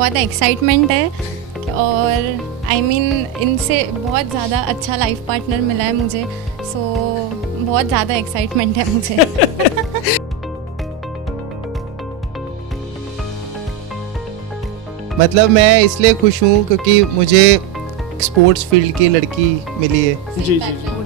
बहुत एक्साइटमेंट है और आई मीन इनसे बहुत ज़्यादा अच्छा लाइफ पार्टनर मिला है मुझे, सो बहुत ज़्यादा एक्साइटमेंट है मुझे। मतलब मैं इसलिए खुश हूँ क्योंकि मुझे स्पोर्ट्स फील्ड की लड़की मिली है। जी जी जी।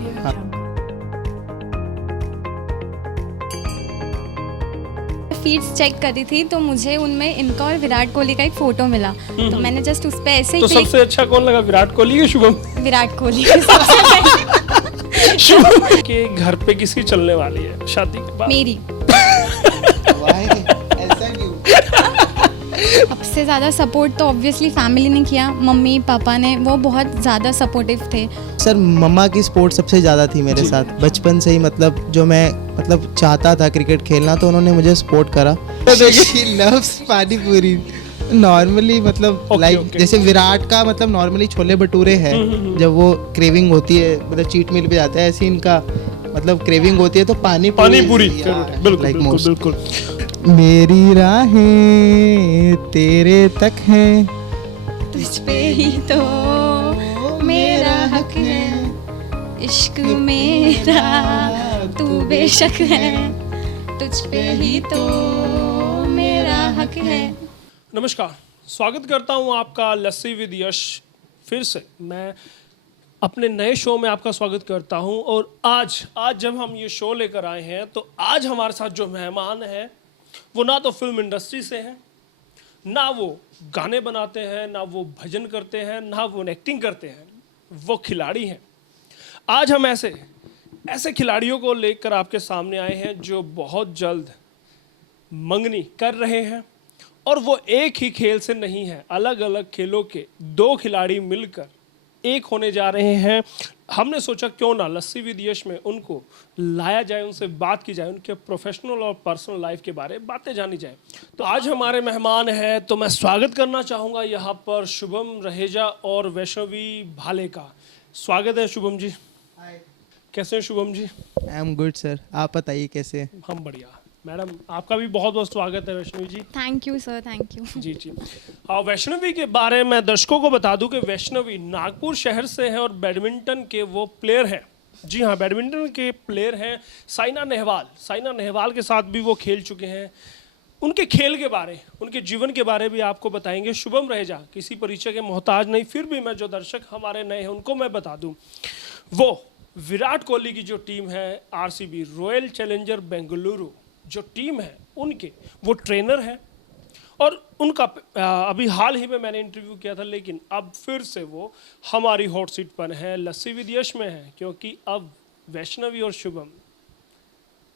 फीड्स चेक करी थी तो मुझे उनमें इनका और विराट कोहली का एक फ़ोटो मिला, तो मैंने जस्ट उस पर ऐसे ही तो सबसे अच्छा कौन लगा, विराट कोहली या शुभम? विराट कोहली सबसे पहले। शुभम के घर पे किसकी चलने वाली है शादी के बाद? मेरी। ऐसा क्यों? सबसे ज़्यादा सपोर्ट तो ऑब्वियसली फैमिली ने किया, मम्मी पापा ने, वो बहुत ज़्यादा सपोर्टिव थे। सर मम्मा की सपोर्ट सबसे ज़्यादा थी मेरे साथ बचपन से ही, मतलब जो मैं चाहता था क्रिकेट खेलना तो उन्होंने मुझे सपोर्ट करा। शी लव्स पानी पूरी नॉर्मली, मतलब लाइक जैसे विराट का मतलब नॉर्मली छोले भटूरे है, जब वो क्रेविंग होती है मतलब चीट मील पे जाता है, ऐसी इनका मतलब क्रेविंग होती है तो पानी पूरी। बिल्कुल बिल्कुल। मेरी राहें तेरे तक हैं, तुझ पे ही तो मेरा हक है, इश्क मेरा तू बेशक है, तुझ पे ही तो मेरा हक है। नमस्कार, स्वागत करता हूं आपका लस्सी विद यश। फिर से मैं अपने नए शो में आपका स्वागत करता हूं और आज जब हम ये शो लेकर आए हैं तो आज हमारे साथ जो मेहमान हैं वो ना तो फिल्म इंडस्ट्री से हैं, ना वो गाने बनाते हैं, ना वो भजन करते हैं, ना वो एक्टिंग करते हैं, वो खिलाड़ी हैं। आज हम ऐसे खिलाड़ियों को लेकर आपके सामने आए हैं जो बहुत जल्द मंगनी कर रहे हैं और वो एक ही खेल से नहीं है, अलग अलग खेलों के दो खिलाड़ी मिलकर एक होने जा रहे हैं। हमने सोचा क्यों ना लस्सी विद यश में उनको लाया जाए, उनसे बात की जाए, उनके प्रोफेशनल और पर्सनल लाइफ के बारे में बातें जानी जाए। तो आज हमारे मेहमान हैं, तो मैं स्वागत करना चाहूँगा यहाँ पर शुभम रहेजा और वैष्णवी भाले का। स्वागत है शुभम जी। कैसे हैं Shubham ji? I am good sir, आप बताइए कैसे हैं? हम बढ़िया। मैडम आपका भी बहुत बहुत स्वागत है Vaishnavi ji. Thank you sir, thank you. जी जी। हाँ, वैष्णवी के बारे में दर्शकों को बता दूं कि वैष्णवी नागपुर शहर से है और बैडमिंटन के वो प्लेयर हैं। जी हाँ, बैडमिंटन के प्लेयर हैं। साइना नेहवाल के साथ भी वो खेल चुके हैं। उनके खेल के बारे, उनके जीवन के बारे भी आपको बताएंगे। शुभम रहेजा किसी परिचय के मोहताज नहीं, फिर भी मैं जो दर्शक हमारे नए हैं उनको मैं बता दूँ, वो विराट कोहली की जो टीम है आरसीबी रॉयल चैलेंजर बेंगलुरु जो टीम है उनके वो ट्रेनर हैं और उनका अभी हाल ही में मैंने इंटरव्यू किया था, लेकिन अब फिर से वो हमारी हॉट सीट पर है, लस्सी विद यश में है, क्योंकि अब वैष्णवी और शुभम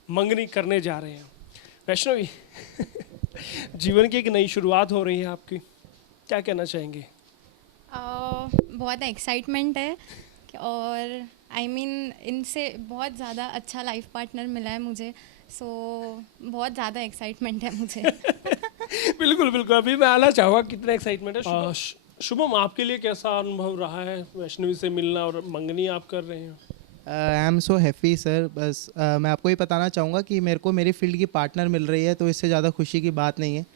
मंगनी करने जा रहे हैं। वैष्णवी जीवन की एक नई शुरुआत हो रही है आपकी, क्या कहना चाहेंगे? बहुत एक्साइटमेंट है और आई मीन इनसे बहुत ज़्यादा अच्छा लाइफ पार्टनर मिला है मुझे, सो बहुत ज़्यादा एक्साइटमेंट है मुझे। बिल्कुल बिल्कुल, अभी मैं आना चाहूँगा कितना एक्साइटमेंट है। शुभम आपके लिए कैसा अनुभव रहा है वैष्णवी से मिलना और मंगनी आप कर रहे हैं? I am so happy sir. बस मैं आपको ये बताना चाहूँगा कि मेरे को मेरी फील्ड की पार्टनर मिल रही है तो इससे ज़्यादा खुशी की बात नहीं है।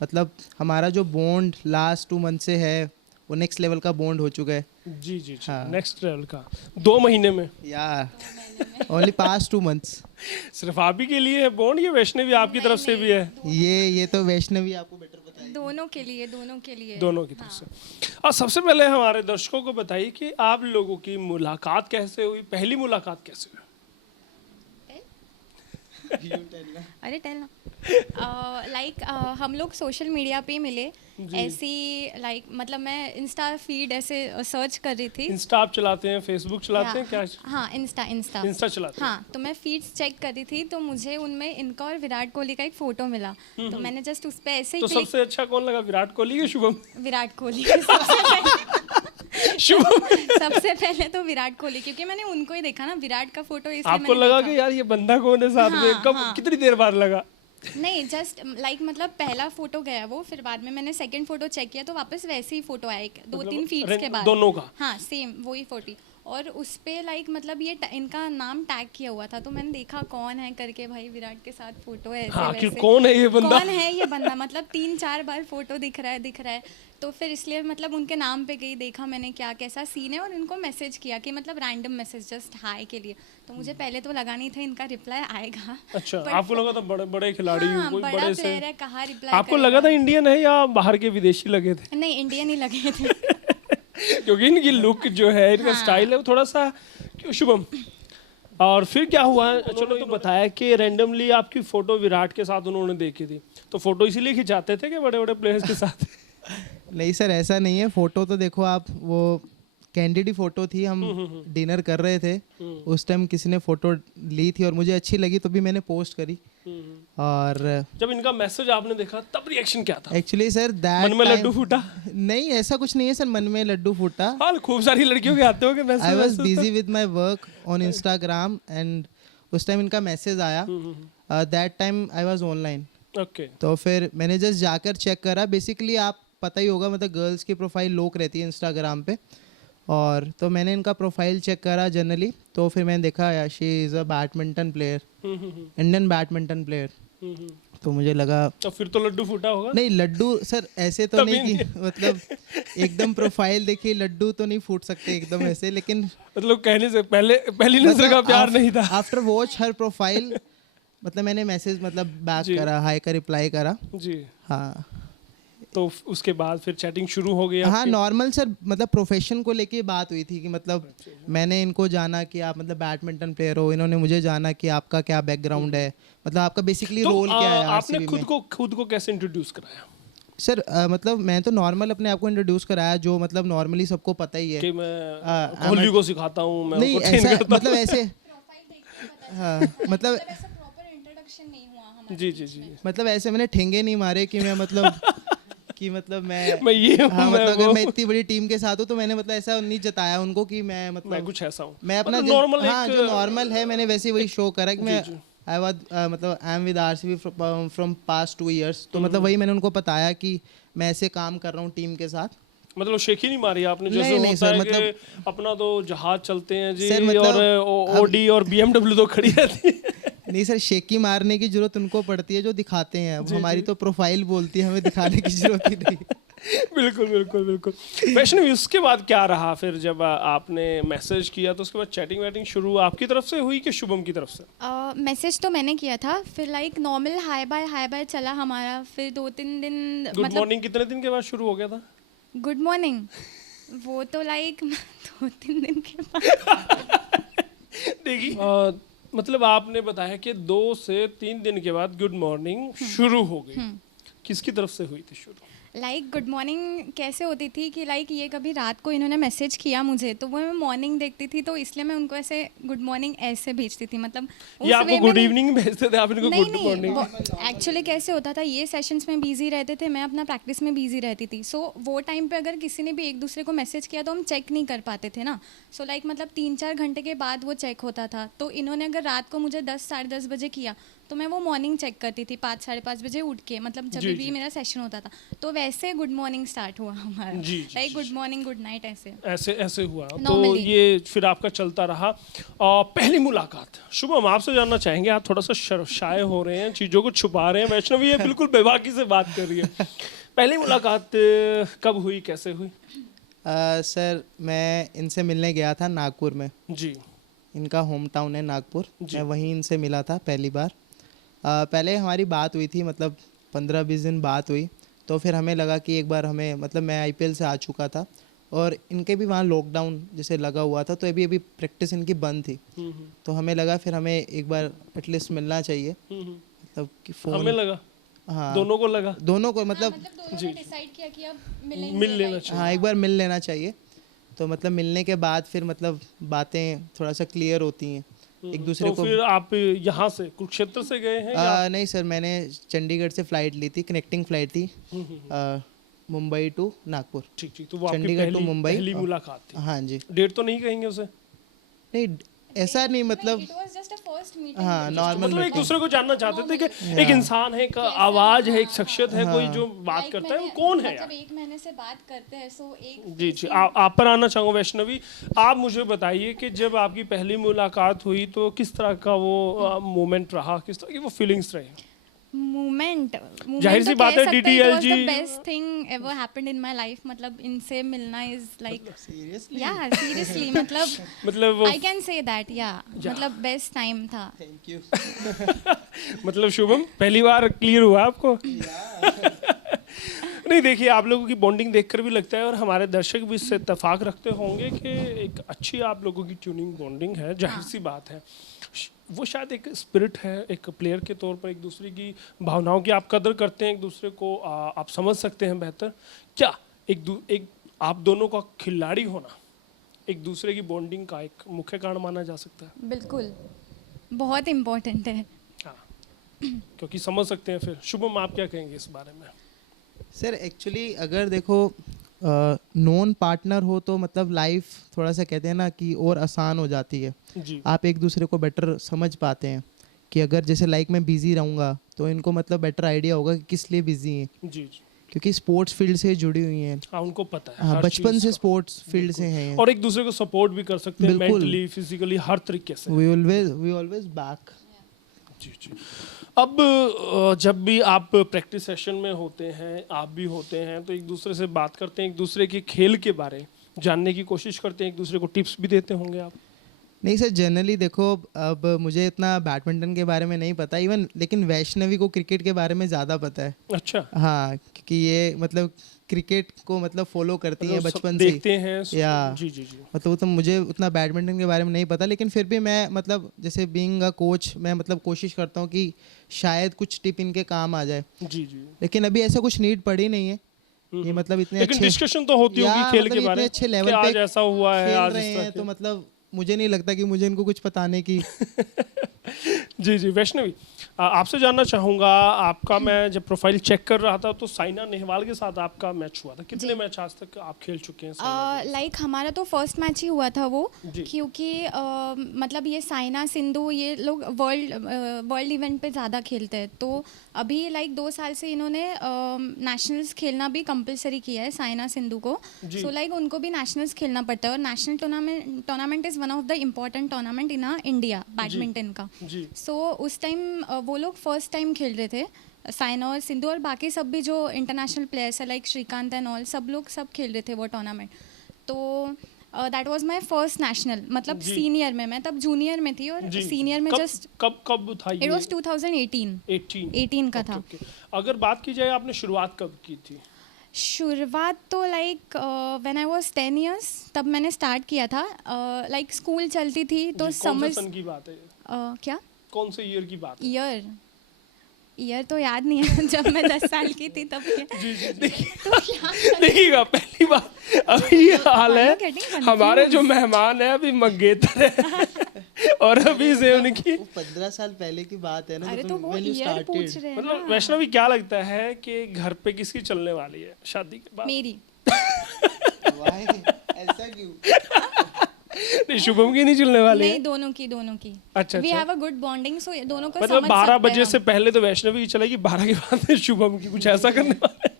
मतलब हमारा जो बॉन्ड लास्ट 2 मंथ से है वो नेक्स्ट लेवल का बॉन्ड हो चुका है। जी जी जी। हाँ। नेक्स्ट लेवल का 2 महीने में या ओनली पास्ट 2 मंथ्स। सिर्फ आप ही के लिए है बॉन्ड, ये वैष्णवी आपकी तरफ से भी है? ये तो वैष्णवी आपको बेटर बताएगी। दोनों के लिए दोनों की तरफ से। और सबसे पहले हमारे दर्शकों को बताइए कि आप लोगों की मुलाकात कैसे हुई, पहली मुलाकात कैसे हुई? अरे टेल ना। लाइक हम लोग सोशल मीडिया पे मिले, ऐसी लाइक मतलब मैं इंस्टा फीड ऐसे सर्च कर रही थी। इंस्टा आप चलाते हैं, फेसबुक चलाते हैं क्या? हाँ, इंस्टा चलाते हैं। हाँ, तो मैं फीड्स चेक कर रही थी तो मुझे उनमें इनका और विराट कोहली का एक फ़ोटो मिला, तो मैंने जस्ट उस पर ऐसे ही तो सबसे अच्छा कौन लगा, विराट कोहली या शुभम? विराट कोहली सबसे पहले तो विराट कोहली, क्योंकि मैंने उनको ही देखा ना, विराट का फोटो, इसलिए आपको लगा कि यार ये बंदा कौन है साथ में? कब कितनी देर बाद लगा? नहीं, जस्ट लाइक मतलब पहला फोटो गया वो, फिर बाद में मैंने सेकंड फोटो चेक किया तो वापस वैसे ही फोटो आया, 2-3 फीड्स के बाद दोनों का। हाँ, सेम वही फोटो। और उस पे लाइक मतलब ये इनका नाम टैग किया हुआ था, तो मैंने देखा कौन है करके, भाई विराट के साथ फोटो है ऐसे हाँ कि वैसे, कौन है ये बंदा, कौन है ये बंदा, मतलब 3-4 बार फोटो दिख रहा है। तो फिर इसलिए मतलब उनके नाम पे गई, देखा मैंने क्या कैसा सीन है, और उनको मैसेज किया कि मतलब रैंडम मैसेज जस्ट हाय के लिए। तो मुझे पहले तो लगा नहीं था इनका रिप्लाई आएगा। अच्छा But आपको लगा था बड़े बड़े खिलाड़ी हाँ, कोई बड़ा बड़े से, प्लेयर है, कहाँ रिप्लाई आपको लगा था इंडियन है या बाहर के विदेशी लगे थे? नहीं, इंडियन ही लगे थे। क्योंकि इनकी लुक जो है, इनका स्टाइल है वो थोड़ा सा। क्यों शुभम, और फिर क्या हुआ? चलो तो बताया कि रैंडमली आपकी फोटो विराट के साथ उन्होंने देखी थी, तो फोटो इसीलिए खिंचाते थे कि बड़े बड़े प्लेयर्स के साथ? नहीं सर, ऐसा नहीं है। फोटो तो देखो आप, वो कैंडिड फोटो थी, हम डिनर कर रहे थे उस टाइम, किसी ने फोटो ली थी और मुझे अच्छी लगी तो भी मैंने पोस्ट करी। और जब इनका मैसेज आपने देखा तब रिएक्शन क्या था? एक्चुअली सर दैट मन में लड्डू फूटा? नहीं, ऐसा कुछ नहीं है सर, मन में लड्डू फूटा। हाल खूब सारी लड़कियों के आते हो कि message. I was busy with my work on Instagram and उस टाइम इनका मैसेज आया, that time I was online. Okay, तो फिर मैंने जस्ट जाकर चेक करा। बेसिकली आप पता ही होगा, मतलब गर्ल्स की प्रोफाइल लॉक रहती है इंस्टाग्राम पे, और तो मैंने इनका प्रोफाइल चेक करा जनरली, तो फिर मैंने देखा यार she is a badminton player, Indian badminton player. तो मुझे लगा, तो फिर तो लड्डू फूटा होगा? नहीं लड्डू सर ऐसे तो नहीं कि मतलब एकदम प्रोफाइल देखी लड्डू तो नहीं फूट सकते एकदम ऐसे, लेकिन मतलब कहने से पहले पहली नजर का प्यार नहीं था। आफ्टर वॉच हर प्रोफाइल मतलब मैंने मैसेज मतलब बैक करा, हाई का रिप्लाई करा जी। हाँ। तो उसके बाद फिर चैटिंग शुरू हो गई? हाँ नॉर्मल सर, मतलब प्रोफेशन को लेके बात हुई थी कि मतलब मैंने इनको जाना कि आप मतलब बैडमिंटन प्लेयर हो, इन्होंने मुझे जाना कि आपका क्या बैकग्राउंड है, मतलब आपका बेसिकली तो रोल क्या है आपने आरसीबी में। खुद को कैसे इंट्रोड्यूस कराया? सर मतलब मैं तो नॉर्मल अपने आप को इंट्रोड्यूस कराया, जो मतलब नॉर्मली सबको पता ही है कि मैं कोहली को सिखाता हूँ, मैं नहीं उनको ट्रेन ऐसा करता मतलब ऐसे हाँ मतलब जी जी जी, मतलब ऐसे मैंने ठेंगे नहीं मारे कि मैं मतलब कि मतलब मैं ये हूँ, हाँ मैं मतलब वो अगर मैं इतनी बड़ी टीम के साथ हूँ तो मैंने मतलब ऐसा नहीं जताया उनको कि मैं मतलब मैं कुछ ऐसा हूँ, मैं अपना मतलब नॉर्मल हाँ जो नॉर्मल है मैंने वैसे वही शो करा कि मैं जी। आई वाज मतलब I am with RCB from past 2 years. तो मतलब वही मैंने उनको बताया कि मैं ऐसे काम कर रहा हूँ टीम के साथ। मतलब शेख ही नहीं मारी आपने? जैसे नहीं, नहीं होता सर, है मतलब कि अपना तो जहाज चलते हैं जी, सर, मतलब और ओडी और बीएमडब्ल्यू तो खड़ी रहती है। नहीं सर, शेकी मारने की जरूरत उनको पड़ती है जो दिखाते हैं, अब हमारी तो प्रोफाइल बोलती है, हमें दिखाने की जरूरत ही नहीं। बिल्कुल बिल्कुल बिल्कुल। वैष्णवी, उसके बाद क्या रहा फिर? जब आपने मैसेज किया तो उसके बाद चैटिंग वैटिंग शुरू आपकी तरफ से हुई कि शुभम की तरफ से? मैसेज तो मैंने किया था, फिर लाइक नॉर्मल हाय बाय चला हमारा, फिर 2-3 दिन गुड मॉर्निंग कितने दिन के बाद शुरू हो गया था? गुड मॉर्निंग वो तो लाइक 2-3 दिन के बाद देखिए मतलब आपने बताया कि 2 से 3 दिन के बाद गुड मॉर्निंग शुरू हो गई। किसकी तरफ से हुई थी शुरू? लाइक गुड मॉर्निंग कैसे होती थी कि लाइक ये कभी रात को इन्होंने मैसेज किया मुझे, तो वो मैं मॉर्निंग देखती थी, तो इसलिए मैं उनको ऐसे गुड मॉर्निंग ऐसे भेजती थी, मतलब ये आपको गुड इवनिंग भेजते थे, आप इनको नहीं गुड मॉर्निंग? एक्चुअली कैसे होता था, ये सेशंस में बिजी रहते थे, मैं अपना प्रैक्टिस में बिजी रहती थी, सो वो टाइम पे अगर किसी ने भी एक दूसरे को मैसेज किया तो हम चेक नहीं कर पाते थे ना, सो लाइक मतलब 3-4 घंटे के बाद वो चेक होता था। तो इन्होंने अगर रात को मुझे 10-10:30 बजे किया तो मैं वो मॉर्निंग चेक करती थी 5-5:30 बजे उठ के, मतलब जब भी मेरा सेशन होता था, तो वैसे गुड मॉर्निंग स्टार्ट हुआ हमारा, like good morning good night ऐसे ऐसे हुआ। तो ये फिर आपका चलता रहा। पहली मुलाकात, शुभम आपसे जानना चाहेंगे, आप थोड़ा सा शर्मशाए हो रहे हैं, चीज़ों को छुपा रहे हैं, वैष्णवी ये बिल्कुल बेबाकी से बात कर रही है। पहली मुलाकात कब हुई, कैसे हुई? सर मैं इनसे मिलने गया था नागपुर में जी। इनका होम टाउन है नागपुर, मैं वहीं इनसे मिला था पहली बार। पहले हमारी बात हुई थी, मतलब 15-20 दिन बात हुई, तो फिर हमें लगा कि एक बार हमें मतलब मैं आईपीएल से आ चुका था और इनके भी वहाँ लॉकडाउन जैसे लगा हुआ था, तो अभी प्रैक्टिस इनकी बंद थी, तो हमें लगा फिर हमें एक बार एटलीस्ट मिलना चाहिए, मतलब कि फ़ोन हमें लगा, हाँ दोनों को लगा, दोनों को मतलब जी डिसाइड किया कि अब मिल लेना चाहिए। हाँ एक बार मिल लेना चाहिए। तो मतलब मिलने के बाद फिर मतलब बातें थोड़ा सा क्लियर होती हैं एक दूसरे तो फिर आप यहाँ से कुरुक्षेत्र से गए हैं या? नहीं सर, मैंने चंडीगढ़ से फ़्लाइट ली थी, कनेक्टिंग फ़्लाइट थी मुंबई टू नागपुर। ठीक, तो वो आपकी चंडीगढ़ टू मुंबई पहली मुलाकात थी। हाँ जी। डेट तो नहीं कहेंगे उसे? नहीं ऐसा नहीं मतलब It was just a first meeting. हाँ नॉर्मल मतलब एक दूसरे को जानना चाहते थे कि एक इंसान है, एक आवाज है, एक शख्सियत है, कोई जो बात Like करता है वो मैंने- कौन है मतलब यार? 1 महीने से बात करते हैं, so एक जी जी, आप पर आना चाहूँगा वैष्णवी। आप मुझे बताइए कि जब आपकी पहली मुलाकात हुई तो किस तरह का वो मोमेंट रहा, किस तरह की वो फीलिंग्स रही? मोमेंट जाहिर सी बात है, DDLG best thing ever happened in my life. मतलब इनसे मिलना इज लाइक सीरियसली या सीरियसली मतलब वो आई कैन से दैट या मतलब बेस्ट टाइम था। थैंक यू मतलब शुभम पहली बार क्लियर हुआ आपको? नहीं देखिए, आप लोगों की बॉन्डिंग देखकर भी लगता है और हमारे दर्शक भी इससे इत्तेफाक रखते होंगे कि एक अच्छी आप लोगों की ट्यूनिंग बॉन्डिंग है। जाहिर सी बात है वो शायद एक स्पिरिट है, एक प्लेयर के तौर पर एक दूसरे की भावनाओं की आप कदर करते हैं, एक दूसरे को आप समझ सकते हैं बेहतर। क्या एक आप दोनों का खिलाड़ी होना एक दूसरे की बॉन्डिंग का एक मुख्य कारण माना जा सकता है? बिल्कुल बहुत इम्पोर्टेंट है। हाँ, क्योंकि समझ सकते हैं। फिर शुभम आप क्या कहेंगे इस बारे में? सर एक्चुअली अगर देखो नॉन पार्टनर हो तो मतलब लाइफ थोड़ा सा कहते हैं ना कि और आसान हो जाती है। जी आप एक दूसरे को बेटर समझ पाते हैं कि अगर जैसे लाइक मैं बिजी रहूँगा तो इनको मतलब बेटर आइडिया होगा कि किस लिए बिजी हैं, जी जी, क्योंकि स्पोर्ट्स फील्ड से जुड़ी हुई हैं। हाँ उनको पता है हाँ हर बचपन चीज़ से का। स्पोर्ट्स फील्ड से हैं। और एक दूसरे को सपोर्ट भी कर सकते हैं बिल्कुल। मेंटली, फिजिकली, हर तरीके से। We always back. जी जी। अब जब भी आप प्रैक्टिस सेशन में होते हैं, आप भी होते हैं, तो एक दूसरे से बात करते हैं, एक दूसरे के खेल के बारे जानने की कोशिश करते हैं, एक दूसरे को टिप्स भी देते होंगे आप? नहीं सर जनरली देखो अब मुझे इतना बैडमिंटन के बारे में नहीं पता इवन, लेकिन वैष्णवी को क्रिकेट के बारे में ज़्यादा पता है। अच्छा, हाँ क्योंकि ये मतलब क्रिकेट को मतलब फॉलो करती है मतलब सब बचपन से ही। देखते हैं। या जी जी जी। मतलब वो तो मुझे उतना बैडमिंटन के बारे में नहीं पता, लेकिन फिर भी मैं मतलब जैसे बीइंग अ कोच मैं मतलब कोशिश करता हूँ कि शायद कुछ टिप इनके काम आ जाए, जी जी। लेकिन अभी ऐसा कुछ नीड पड़ी नहीं है। ये मतलब इतने लेकिन अच्छे डिस्कशन तो होती या होगी खेल मतलब के इतने बारे में अच्छे कि लेवल आज पे ऐसा हुआ है, खेल आज रहे इस तरह हैं, के। तो मतलब मुझे नहीं लगता कि मुझे इनको कुछ बताने की जी जी। वैष्णवी आपसे जानना चाहूँगा, आपका मैं जब प्रोफाइल चेक कर रहा था तो साइना नेहवाल के साथ आपका मैच हुआ था। कितने मैच आज तक आप खेल चुके हैं साइना के लाइक हमारा तो फर्स्ट मैच ही हुआ था वो, जी। क्योंकि मतलब ये साइना सिंधु ये लोग वर्ल्ड इवेंट पे ज़्यादा खेलते हैं। तो अभी लाइक 2 साल से इन्होंने नेशनल्स खेलना भी कंपलसरी किया है साइना सिंधु को। जी। सो लाइक उनको भी नेशनल्स खेलना पड़ता है और national tournament is one of the important tournament in India badminton का। जी सो उस टाइम वो लोग फर्स्ट टाइम खेल रहे थे, साइना और सिंधु और बाकी सब भी जो इंटरनेशनल प्लेयर्स है लाइक श्रीकांत एंड ऑल, सब लोग सब खेल रहे थे वो टूर्नामेंट। तो that was my first national, मतलब जी। सीनियर में, मैं तब जूनियर में थी और जी। सीनियर में कब जस्ट कब था इट ये? वाज 2018 18 का ओके, था। ओके। अगर बात की जाए आपने शुरुआत कब की थी? शुरुआत तो like when I was 10 years तब मैंने स्टार्ट किया था। लाइक स्कूल चलती थी तो जी, कौन से समझ सन की बात है? क्या कौन से ईयर की बात है? ईयर तो याद नहीं है जब मैं 10 साल की थी तब के। जी जी। देखिए तो क्या देखिएगा, पहली बात अभी ये हाल Are you है, getting confused? हमारे जो मेहमान है अभी मंगेतर है और अभी से उनकी 15 साल पहले की बात है ना। अरे तो वो when you ईयर पूछ started। रहे हैं मतलब ना। वैष्णवी क्या लगता है कि घर पे किसकी चलने वाली है शादी के बाद? मेरी Why? ऐसा क्यों? नहीं, शुभम की नहीं चलने वाली है? नहीं, दोनों की अच्छा, वी अच्छा। हैव अ गुड बॉन्डिंग, सो दोनों को मतलब समझ 12 सकते बजे हैं से पहले तो वैष्णवी की चलेगी, 12 के बाद में शुभम की, कुछ ऐसा करने वाले हैं?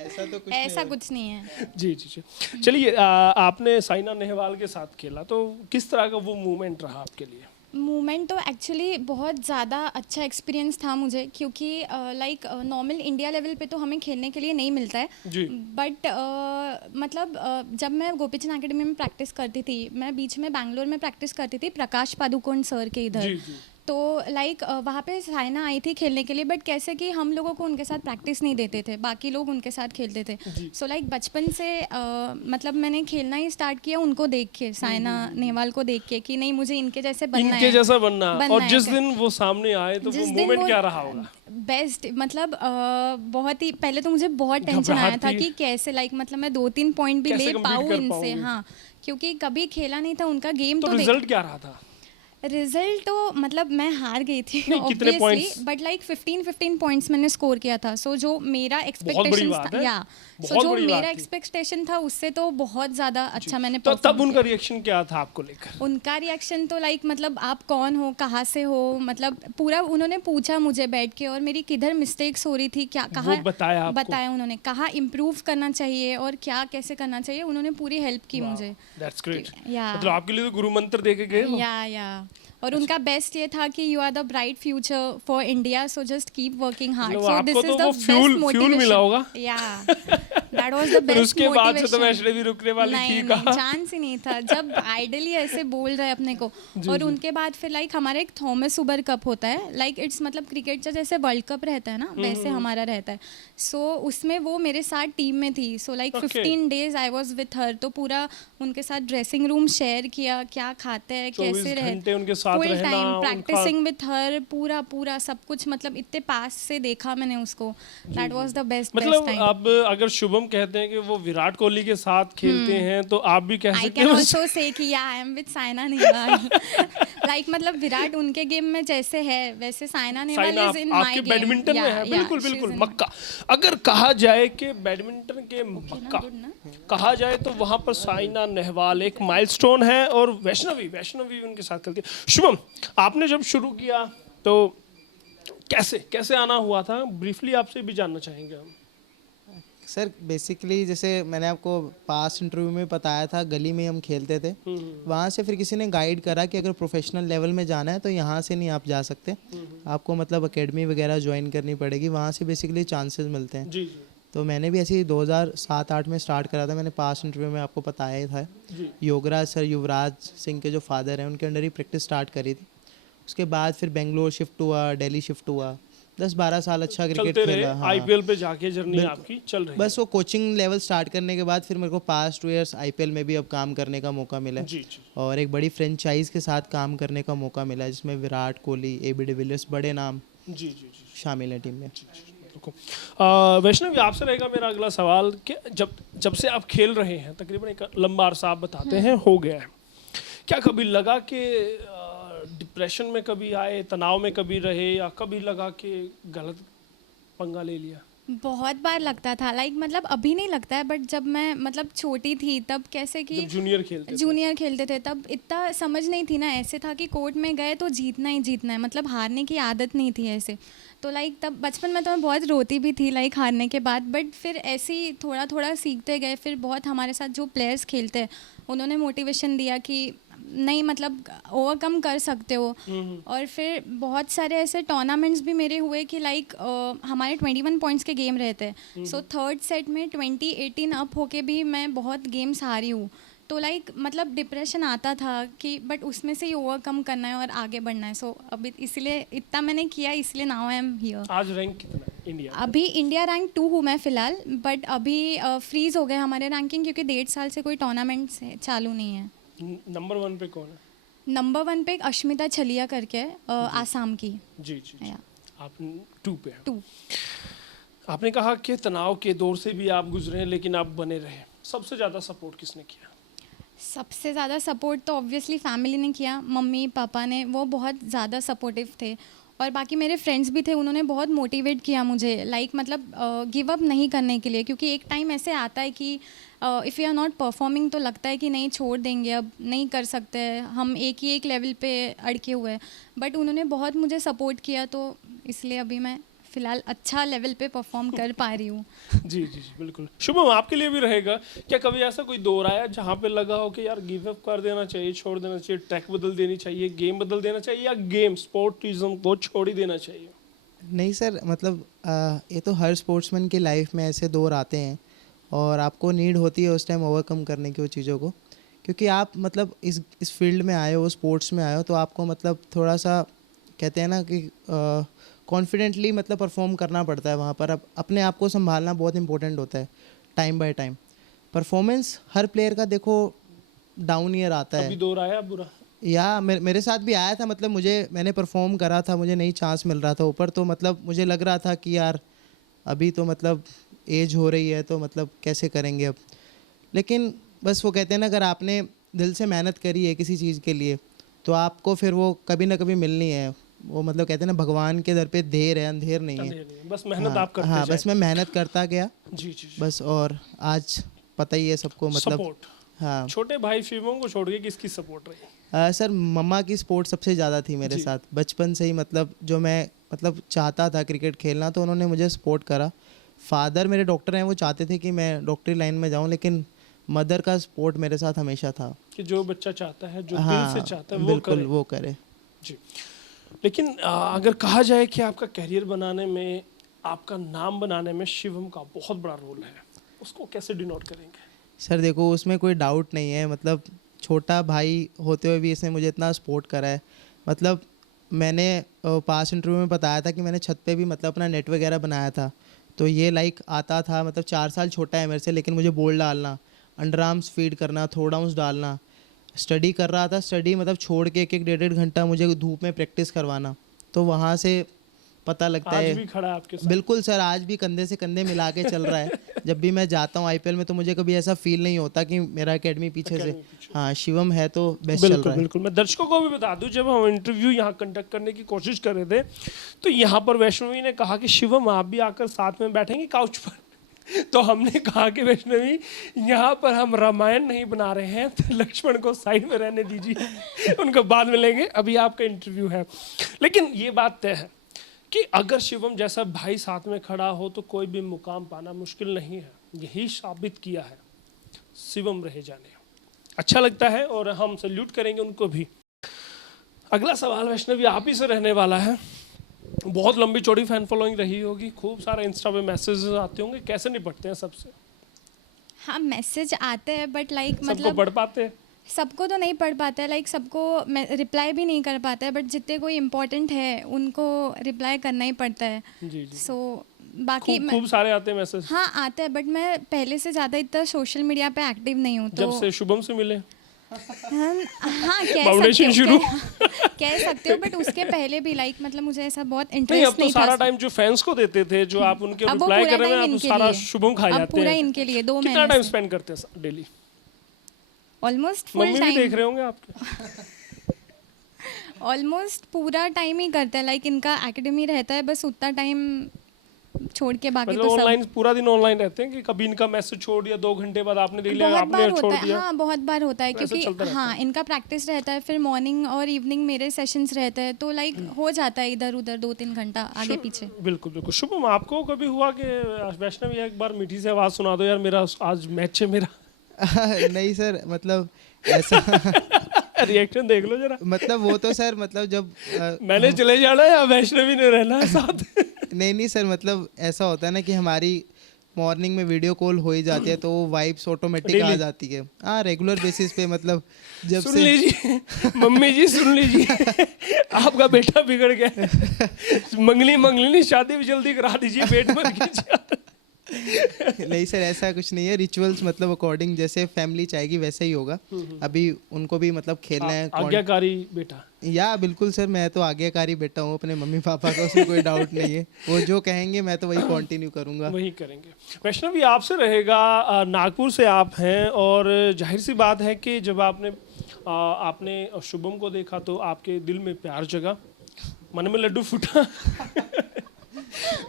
ऐसा तो कुछ ऐसा नहीं कुछ नहीं है। जी जी जी। चलिए आपने साइना नेहवाल के साथ खेला तो किस तरह का वो मूवमेंट रहा आपके लिए? मूवमेंट तो एक्चुअली बहुत ज़्यादा अच्छा एक्सपीरियंस था मुझे, क्योंकि लाइक नॉर्मल इंडिया लेवल पे तो हमें खेलने के लिए नहीं मिलता है। जी। बट मतलब जब मैं गोपीचंद एकेडमी में प्रैक्टिस करती थी, मैं बीच में बैंगलोर में प्रैक्टिस करती थी प्रकाश पादुकोण सर के इधर। जी जी। तो लाइक वहाँ पे साइना आई थी खेलने के लिए, बट कैसे कि हम लोगों को उनके साथ प्रैक्टिस नहीं देते थे, बाकी लोग उनके साथ खेलते थे। सो लाइक बचपन से मतलब मैंने खेलना ही स्टार्ट किया उनको देख के, साइना नेहवाल को देख के, कि नहीं मुझे इनके जैसे बनना है, इनके जैसा बनना। और है। जिस दिन वो सामने आए तो वो जिस दिन मूवमेंट वो क्या रहा होगा? बेस्ट, मतलब बहुत ही पहले तो मुझे बहुत टेंशन आया घबराहट था थी। कि कैसे लाइक मतलब मैं 2-3 पॉइंट भी कैसे ले compete पाऊँ कर इनसे। पाऊंगी? हाँ, क्योंकि कभी खेला नहीं था उनका गेम। तो तो रिजल्ट क्या रहा था? रिजल्ट तो मतलब मैं हार गई थी नहीं, कितने obviously, points? But like 15 points मैंने स्कोर किया था। सो जो मेरा बड़ी एक्सपेक्टेशन बात था, है, या सो बहुत जो बड़ी बात मेरा थी। एक्सपेक्टेशन था उससे तो बहुत ज़्यादा अच्छा मैंने तो perform तब उनका किया। रिएक्शन क्या था आपको लेकर? उनका रिएक्शन तो लाइक मतलब आप कौन हो, कहाँ से हो, मतलब पूरा उन्होंने पूछा मुझे बैठ के, और मेरी किधर मिस्टेक्स हो रही थी, क्या कहाँ बताया आपको? बताया उन्होंने, कहाँ इम्प्रूव करना चाहिए और क्या कैसे करना चाहिए, उन्होंने पूरी हेल्प की मुझे। That's great. या मतलब आपके लिए तो गुरु मंत्र दे के गए वो? या और उनका बेस्ट ये था कि you are the bright future for India, so just keep working hard. मतलब सो आपको दिस तो इज द वो बेस्ट फ्यूल मोटिवेशन मिला होगा? या दैट वाज द फिर बेस्ट उसके बाद से तो मोटिवेशन। वैष्णवी रुकने वाली थी नहीं कहाँ? चांस ही नहीं था, जब आइडली ऐसे बोल रहे अपने को। और उनके बाद फिर लाइक हमारा एक थॉमस उबर कप होता है, लाइक इट्स मतलब क्रिकेट का जैसे वर्ल्ड कप रहता है ना, वैसे हमारा रहता है। सो उसमें वो मेरे साथ टीम में थी। So like Okay. 15 days I was with her, तो पूरा उनके साथ ड्रेसिंग रूम शेयर किया, क्या खाते हैं, 24 कैसे घंटे उनके साथ फुल रहना, टाइम उनका प्रैक्टिसिंग विथ हर, पूरा पूरा सब कुछ, मतलब इतने पास से देखा मैंने उसको। दैट वाज द बेस्ट मतलब टाइम। अब अगर शुभम कहते हैं कि वो विराट कोहली के साथ खेलते हैं, तो आप भी कह आई सकते कैन हो ऑल्सो से कि या I am with Saina Nehwal. Like मतलब विराट उनके गेम में जैसे है वैसे Saina Nehwal Saina is in my आपके गेम। बैडमिंटन में है, बिल्कुल बिल्कुल मक्का। अगर कहा जाए कि बैडमिंटन के मक्का कहा जाए तो वहां पर साइना नेहवाल एक माइलस्टोन है, और वैष्णवी उनके साथ खेलती है। शुभम, आपने जब शुरू किया तो कैसे आना हुआ था, ब्रीफली आपसे भी जानना चाहेंगे हम। सर बेसिकली जैसे मैंने आपको पास्ट इंटरव्यू में बताया था, गली में हम खेलते थे। वहाँ से फिर किसी ने गाइड करा कि अगर प्रोफेशनल लेवल में जाना है तो यहाँ से नहीं आप जा सकते, आपको मतलब एकेडमी वगैरह ज्वाइन करनी पड़ेगी, वहाँ से बेसिकली चांसेस मिलते हैं। जी जी तो मैंने भी ऐसे ही 2007-8 में स्टार्ट करा था। मैंने पास्ट इंटरव्यू में आपको बताया ही था, योगराज सर, युवराज सिंह के जो फादर हैं, उनके अंडर ही प्रैक्टिस स्टार्ट करी थी। उसके बाद फिर बेंगलोर शिफ्ट हुआ, दिल्ली शिफ्ट हुआ, 10-12 साल अच्छा क्रिकेट चलते रहे, खेला। हाँ, आईपीएल पे जाके जर्नी आपकी चल रही बस वो कोचिंग लेवल स्टार्ट करने के बाद फिर मेरे को पास्ट 2 इयर्स आईपीएल में भी अब काम करने का मौका मिला है। जी जी और एक बड़ी फ्रेंचाइज के साथ काम करने का मौका मिला है, जिसमें विराट कोहली, एबी डिविलियर्स, बड़े नाम जी जी जी शामिल हैं टीम में। वैष्णवी, आपसे रहेगा मेरा अगला सवाल कि जब से आप खेल रहे हैं, तकरीबन एक लंबा अरसा आप बताते हैं हो गया है, क्या कभी लगा कि डिप्रेशन में कभी आए, तनाव में कभी रहे, या कभी लगा कि गलत पंगा ले लिया? बहुत बार लगता था, लाइक मतलब अभी नहीं लगता है, बट जब मैं मतलब छोटी थी तब कैसे कि जब जूनियर खेलते थे तब इतना समझ नहीं थी ना, ऐसे था कि कोर्ट में गए तो जीतना ही जीतना है, मतलब हारने की आदत नहीं थी ऐसे। तो लाइक तब बचपन में तो मैं बहुत रोती भी थी लाइक हारने के बाद, बट फिर ऐसे ही थोड़ा थोड़ा सीखते गए। फिर बहुत हमारे साथ जो प्लेयर्स खेलते हैं उन्होंने मोटिवेशन दिया कि नहीं मतलब ओवरकम कर सकते हो। और फिर बहुत सारे ऐसे टूर्नामेंट्स भी मेरे हुए कि लाइक हमारे 21 पॉइंट्स के गेम रहते हैं। सो थर्ड सेट में 20-18 अप होके भी मैं बहुत गेम्स हारी हूँ। तो लाइक मतलब डिप्रेशन आता था कि बट उसमें से ही ओवरकम करना है और आगे बढ़ना है। सो अभी इसलिए इतना मैंने किया, इसलिए नाउ आई एम हियर। आज रैंक कितना है इंडिया? अभी इंडिया रैंक 2 हूँ मैं फ़िलहाल, बट अभी फ्रीज़ हो गए हमारे रैंकिंग क्योंकि 1.5 साल से कोई टूर्नामेंट चालू नहीं है। नंबर 1 पे कौन है? नंबर 1 पे एक अश्मिता छलिया करके है, आसाम की। जी जी, जी। या आप 2 पे हैं। 2। आपने कहा कि तनाव के दौर से भी आप गुजरे हैं, लेकिन आप बने रहे। सबसे ज़्यादा सपोर्ट किसने किया? सबसे ज़्यादा सपोर्ट तो ऑब्वियसली फैमिली ने किया, मम्मी पापा ने, वो बहुत ज़्यादा सपोर्टिव थे। और बाकी मेरे फ्रेंड्स भी थे, उन्होंने बहुत मोटिवेट किया मुझे लाइक मतलब गिव अप नहीं करने के लिए, क्योंकि एक टाइम ऐसे आता है कि if you are not performing तो लगता है कि नहीं छोड़ देंगे, अब नहीं कर सकते, हम एक ही एक लेवल पे अड़के हुए हैं। बट उन्होंने बहुत मुझे सपोर्ट किया, तो इसलिए अभी मैं फ़िलहाल अच्छा लेवल पे परफॉर्म कर पा रही हूँ। जी जी जी, बिल्कुल। शुभम, आपके लिए भी रहेगा, क्या कभी ऐसा कोई दौर आया जहाँ पे लगा हो कि यार गिव अप कर देना चाहिए, छोड़ देना चाहिए, ट्रैक बदल देनी चाहिए, गेम बदल देना चाहिए, या गेम स्पोर्टिज्म को छोड़ ही देना चाहिए? नहीं सर, मतलब ये तो हर स्पोर्ट्समैन की लाइफ में ऐसे दौर आते हैं और आपको नीड होती है उस टाइम ओवरकम करने की वो चीज़ों को, क्योंकि आप मतलब इस फील्ड में आए हो, स्पोर्ट्स में आए हो, तो आपको मतलब थोड़ा सा कहते हैं ना कि कॉन्फिडेंटली मतलब परफॉर्म करना पड़ता है वहाँ पर। अब अपने आप को संभालना बहुत इंपॉर्टेंट होता है time by time. Performance her player का देखो डाउन ईयर आता है। कभी दौर आया बुरा? या मेरे साथ भी आया था, मतलब मैंने परफॉर्म करा था, मुझे नहीं चांस मिल रहा था ऊपर, तो मतलब मुझे लग रहा था कि यार अभी तो मतलब एज हो रही है, तो मतलब कैसे करेंगे अब। लेकिन बस वो कहते हैं ना, अगर आपने दिल से मेहनत करी है किसी चीज़ के लिए तो आपको फिर वो कभी ना कभी मिलनी है। वो मतलब कहते हैं ना, भगवान के दर पे देर है, अंधेर नहीं है। अंधेर नहीं है, बस मेहनत हाँ आप करते हाँ, जाएं। बस मैं मेहनत करता गया जी जी जी। बस। और आज पता ही है सबको, मतलब सपोर्ट, हाँ। छोटे भाई शिवम को छोड़ के किसकी सपोर्ट रही? सर मम्मा की सपोर्ट सबसे ज़्यादा थी मेरे जी। साथ बचपन से ही। मतलब जो मैं मतलब चाहता था क्रिकेट खेलना, तो उन्होंने मुझे सपोर्ट करा। फादर मेरे डॉक्टर हैं, वो चाहते थे कि मैं डॉक्टरी लाइन में जाऊं, लेकिन मदर का सपोर्ट मेरे साथ हमेशा था। कि जो बच्चा चाहता है, जो दिल से हाँ चाहता है वो बिल्कुल, करे। वो करे। जी। लेकिन अगर कहा जाए कि आपका करियर बनाने में, आपका नाम बनाने में शिवम का बहुत बड़ा रोल है, उसको कैसे डिनोट करेंगे? सर देखो, उसमें कोई डाउट नहीं है। मतलब छोटा भाई होते हुए भी इसने मुझे इतना सपोर्ट करा है। मतलब मैंने पास इंटरव्यू में बताया था कि मैंने छत पे भी मतलब अपना नेट वगैरह बनाया था। तो ये लाइक आता था, मतलब 4 साल छोटा है मेरे से, लेकिन मुझे बॉल डालना, अंडर आर्म्स फीड करना, थ्रो डाउन्स डालना, स्टडी कर रहा था। स्टडी मतलब छोड़ के 1-1 1.5 घंटा मुझे धूप में प्रैक्टिस करवाना। तो वहाँ से पता लगता आज है। भी खड़ा है आपके साथ? बिल्कुल सर, आज भी कंधे से कंधे मिला के चल रहा है। जब भी मैं जाता हूँ आईपीएल में, तो मुझे कभी ऐसा फील नहीं होता कि मेरा एकेडमी पीछे से। Academy पीछे। हाँ, शिवम है तो बेस्ट चल बिल्कुल रहा है। बिल्कुल। मैं दर्शकों को भी बता दूं, जब हम इंटरव्यू यहाँ कंडक्ट करने की कोशिश कर रहे थे, तो यहाँ पर वैष्णवी ने कहा कि शिवम आप भी आकर साथ में बैठेंगे काउच पर। तो हमने कहा कि वैष्णवी, यहाँ पर हम रामायण नहीं बना रहे हैं, तो लक्ष्मण को साइड में रहने दीजिए, उनको बाद में लेंगे, अभी आपका इंटरव्यू है। लेकिन ये बात तय है कि अगर शिवम जैसा भाई साथ में खड़ा हो तो कोई भी मुकाम पाना मुश्किल नहीं है। यही साबित किया है शिवम रहे जाने। अच्छा लगता है और हम सैल्यूट करेंगे उनको भी। अगला सवाल वैष्णवी आप ही से रहने वाला है। बहुत लंबी चौड़ी फैन फॉलोइंग रही होगी, खूब सारे इंस्टा पे मैसेजेस आते होंगे, कैसे निपटते हैं सबसे? हाँ, मैसेज आते हैं बट लाइक सबको मतलब पढ़ पाते हैं? सबको तो नहीं पढ़ पाता है, लाइक सबको रिप्लाई भी नहीं कर पाता है, बट जितने कोई इम्पोर्टेंट है उनको रिप्लाई करना ही पड़ता है। जी जी। सो बाकी खूब खूब सारे आते हैं मैसेज? हाँ आते हैं, बट मैं पहले से ज़्यादा इतना सोशल मीडिया पे एक्टिव नहीं हूँ तो। जब से शुभम से मिले? हाँ कह फाउंडेशन शुरू? कह सकते हो, बट उसके पहले भी लाइक मतलब मुझे ऐसा बहुत नहीं, अब इंटरेस्ट तो नहीं सारा था। टाइम जो फैंस को देते थे, जो आप उनके अब वो रिप्लाई पूरा कर रहे हैं, टाइम आप इनके सारा लिए। शुभम खा अब जाते पूरा हैं। इनके लिए 2 कितना महीने टाइम से स्पेंड करते हैं डेली? ऑलमोस्ट फुल मम्मी भी देख टाइम, रहे होंगे आपके? ऑलमोस्ट पूरा टाइम ही करता है। लाइक इनका एकेडमी रहता है, बस उतना टाइम छोड़ के बाकी मतलब तो सब ऑनलाइन पूरा दिन ऑनलाइन रहते हैं कि कभी इनका मैसेज छोड़ दिया, 2 घंटे बाद आपने देख लिया, बहुत आपने बार छोड़ होता है। दिया? हाँ बहुत बार होता है, तो ऐसे चलता क्योंकि रहता हाँ इनका प्रैक्टिस रहता है, फिर मॉर्निंग और इवनिंग मेरे सेशंस रहते हैं, तो लाइक हो जाता है इधर उधर 2-3 घंटा आगे पीछे। बिल्कुल बिल्कुल। शुभम आपको कभी हुआ कि वैष्णवी एक बार मीठी से आवाज सुना दो यार, मेरा आज मैच है मेरा? नहीं सर, मतलब ऐसा रिएक्शन देख लो जरा। मतलब वो तो सर, मतलब जब मैंने चले जाना है या वैष्णवी ने रहना है साथ? नहीं सर, मतलब ऐसा होता है ना कि हमारी मॉर्निंग में वीडियो कॉल हो ही जाती है, तो वो वाइब्स ऑटोमेटिक आ Daily? जाती है। हाँ, रेगुलर बेसिस पे। मतलब जब सुन से लीजिए मम्मी जी, सुन लीजिए, आपका बेटा बिगड़ गया है। मंगली नहीं, शादी भी जल्दी करा दीजिए, पेट मत कीजिए। नहीं सर, ऐसा कुछ नहीं है। रिचुअल्स मतलब अकॉर्डिंग जैसे फैमिली चाहेगी वैसे ही होगा। अभी उनको भी मतलब खेलना है। आज्ञाकारी बेटा? या बिल्कुल सर, मैं तो आज्ञाकारी बेटा हूँ अपने मम्मी पापा का, उसमें कोई डाउट नहीं है। वो जो कहेंगे मैं तो वही कंटिन्यू करूँगा। वही करेंगे। वैष्णवी आपसे रहेगा, नागपुर से आप हैं, और जाहिर सी बात है कि जब आपने शुभम को देखा तो आपके दिल में प्यार जगा, मन में लड्डू फूटा।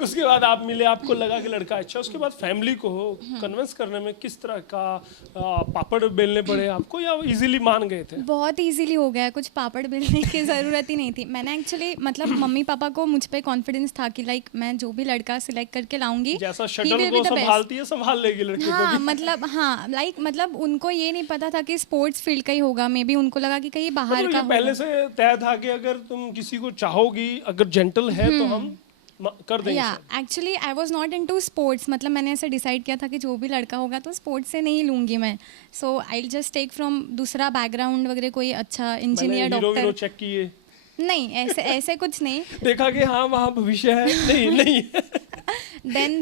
उसके बाद आप मिले, आपको लगा कि लड़का अच्छा। उसके बाद फैमिली को कन्विंस करने में किस तरह का पापड़ बेलने पड़े आपको, या इजीली मान गए थे? बहुत इजीली हो गया, कुछ पापड़ बेलने की ज़रूरत ही नहीं थी। मैंने एक्चुअली मतलब मम्मी पापा को मुझ पे कॉन्फिडेंस था कि लाइक मैं जो भी लड़का सिलेक्ट करके लाऊंगी, जैसा he शटल will को be the best. संभालती है, संभाल लेगी लड़के को हाँ भी। मतलब हाँ लाइक मतलब उनको ये नहीं पता था कि स्पोर्ट्स फील्ड का ही होगा, मे बी उनको लगा कि कहीं बाहर मतलब का ये पहले से तय था कि अगर तुम किसी को चाहोगी, अगर जेंटल है तो हम कर देंगे। या actually I was not into sports, मतलब मैंने ऐसे डिसाइड किया था कि जो भी लड़का होगा तो स्पोर्ट्स से नहीं लूँगी मैं। सो आई जस्ट टेक फ्रॉम दूसरा बैकग्राउंड वगैरह, कोई अच्छा इंजीनियर, डॉक्टर। चेक किए? नहीं ऐसे ऐसे कुछ नहीं। देखा कि हाँ वहाँ भविष्य है? नहीं।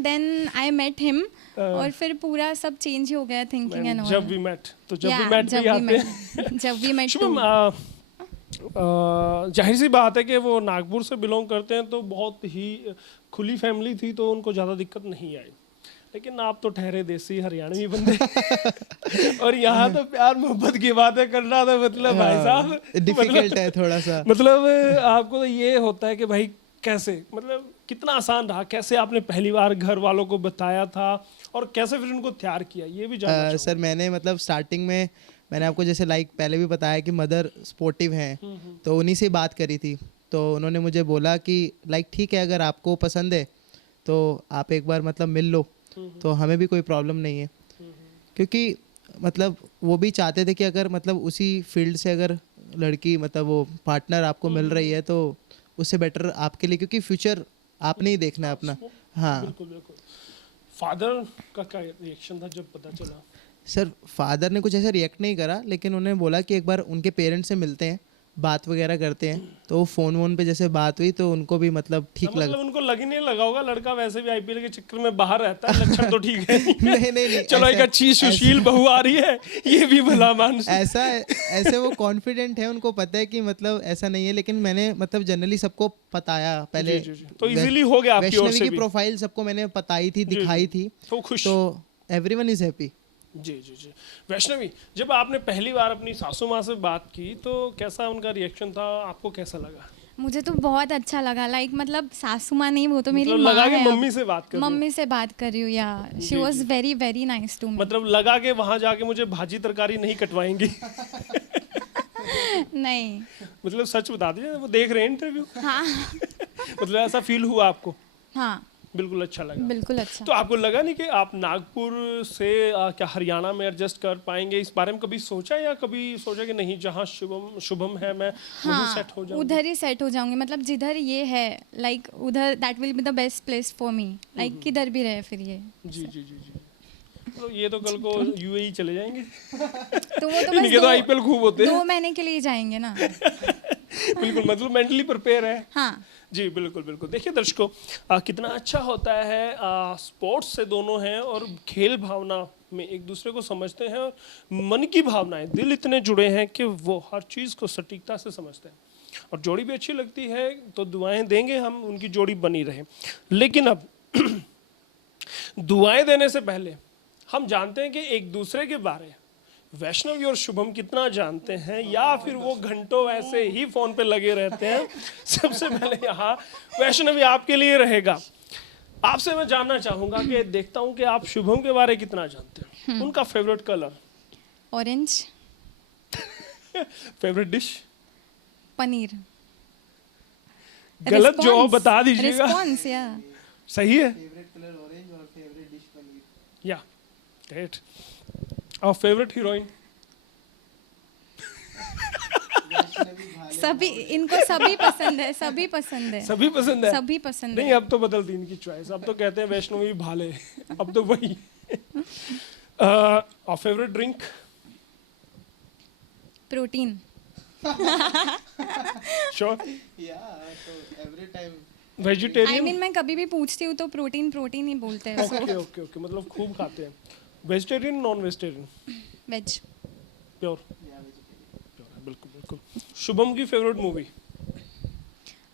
देन आई मेट हिम, और फिर पूरा सब चेंज ही हो गया थिंकिंग एंड ऑल। जब वी मेट पे ही आते हैं। जब वी मेट। शुभम, जाहिर सी बात है कि वो नागपुर से बिलोंग करते हैं, तो बहुत ही खुली फैमिली थी, तो उनको ज़्यादा दिक्कत नहीं आई। लेकिन आप तो ठहरे देसी हरियाणवी बंदे और यहाँ तो प्यार मोहब्बत की बातें करना था, मतलब भाई साहब डिफिकल्ट है थोड़ा सा। मतलब आपको तो ये होता है कि भाई कैसे, मतलब कितना आसान रहा, कैसे आपने पहली बार घर वालों को बताया था और कैसे फिर उनको तैयार किया, ये भी जानना चाहूंगा। सर मैंने मतलब स्टार्टिंग में मैंने आपको जैसे पहले भी बताया कि मदर स्पोर्टिव हैं, तो उन्हीं से बात करी थी। तो उन्होंने मुझे बोला कि ठीक है, अगर आपको पसंद है तो आप एक बार मतलब मिल लो, तो हमें भी कोई प्रॉब्लम नहीं है। क्योंकि मतलब वो भी चाहते थे कि अगर मतलब उसी फील्ड से अगर लड़की मतलब वो पार्टनर आपको मिल रही है तो उससे बेटर आपके लिए, क्योंकि फ्यूचर आपने ही देखना है अपना। हाँ बिल्कुल बिल्कुल। फादर का क्या रिएक्शन था जब पता चला? सर फादर ने कुछ ऐसा रिएक्ट नहीं करा, लेकिन उन्होंने बोला कि एक बार उनके पेरेंट्स से मिलते हैं, बात वगैरह करते हैं। तो वो फोन पे जैसे बात हुई तो उनको भी मतलब ठीक लगा। मतलब उनको लग ही नहीं लगा होगा, लड़का वैसे भी आईपीएल के चक्कर में बाहर रहता है, लक्षण तो ठीक है। नहीं चलो एक अच्छी सुशील बहू आ रही है, ये भी भला मानुस। ऐसे वो कॉन्फिडेंट है, उनको पता है कि मतलब ऐसा नहीं है। लेकिन मैंने मतलब जनरली सबको बताया पहले, जी, जी, जी। तो इजीली हो गया आपकी ओर वैष्णवी से की भी। प्रोफाइल सबको मैंने बताई थी, दिखाई थी, तो खुश। तो एवरीवन इज हैप्पी। जी जी जी। वैष्णवी, जब आपने पहली बार अपनी सासू माँ से बात की तो कैसा उनका रिएक्शन था, आपको कैसा लगा? मुझे तो बहुत अच्छा लगा, मतलब सासू माँ नहीं, वो तो मेरी मतलब माँ लगा है। कि मम्मी से बात कर रही हूँ। मम्मी से बात कर रही हूँ, या she was very very nice to me. मतलब लगा कि वहां जाके मुझे भाजी तरकारी नहीं कटवाएंगी। नहीं, मतलब सच बता दीजिए, वो देख रहे हैं इंटरव्यू। हाँ मतलब ऐसा फील हुआ आपको? हाँ बिल्कुल अच्छा लगा। बिल्कुल अच्छा। तो आपको लगा नहीं कि आप नागपुर से क्या हरियाणा में एडजस्ट कर पाएंगे? इस बारे में कभी सोचा, या कभी सोचा कि नहीं जहाँ शुभम है मैं वहीं सेट हो जाऊंगी? उधर ही सेट हो जाऊंगी, मतलब जिधर ये है उधर that will be the best place for me, किधर भी रहे फिर ये। जी जी जी जी। तो ये तो कल को यूएई चले जाएंगे। तो वो तो इनके बस तो आईपीएल खूब होते हैं। 2 महीने के लिए जाएंगे ना। बिल्कुल, मतलब मेंटली प्रिपेयर है। हाँ जी बिल्कुल बिल्कुल। देखिए दर्शकों, कितना अच्छा होता है, स्पोर्ट्स से दोनों हैं और खेल भावना में एक दूसरे को समझते हैं, और मन की भावनाएं, दिल इतने जुड़े हैं कि वो हर चीज़ को सटीकता से समझते हैं। और जोड़ी भी अच्छी लगती है तो दुआएं देंगे हम, उनकी जोड़ी बनी रहे। लेकिन अब दुआएं देने से पहले हम जानते हैं कि एक दूसरे के बारे वैष्णवी और शुभम कितना जानते हैं, या फिर वो घंटों ऐसे ही फोन पे लगे रहते हैं। सबसे पहले यहाँ वैष्णवी आपके लिए रहेगा। आपसे मैं जानना चाहूंगा कि देखता हूँ कि आप शुभम के बारे कितना जानते हैं। उनका favourite colour? Orange. Favourite dish? Paneer. गलत जो हो बता दीजिएगा। रिस्पॉन्स या सही है? फेवरेट कलर ऑरेंज और फेवरेट डिश पनीर। या ग्रेट। और फेवरेट हीरोइन? सभी, इनको सभी पसंद है, सभी पसंद है, सभी पसंद है? सभी पसंद नहीं, है। अब तो बदलती इनकी चॉइस, अब तो कहते हैं वैष्णवी भाले, अब तो वही। और फेवरेट ड्रिंक? प्रोटीन। श्योर? या तो एवरी टाइम वेजिटेरियन? मैं कभी भी पूछती हूँ तो प्रोटीन प्रोटीन ही बोलते हैं। ओके ओके ओके, मतलब खूब खाते हैं। Vegetarian non vegetarian? Veg. Pure? बिल्कुल बिल्कुल। शुभम की फेवरेट मूवी?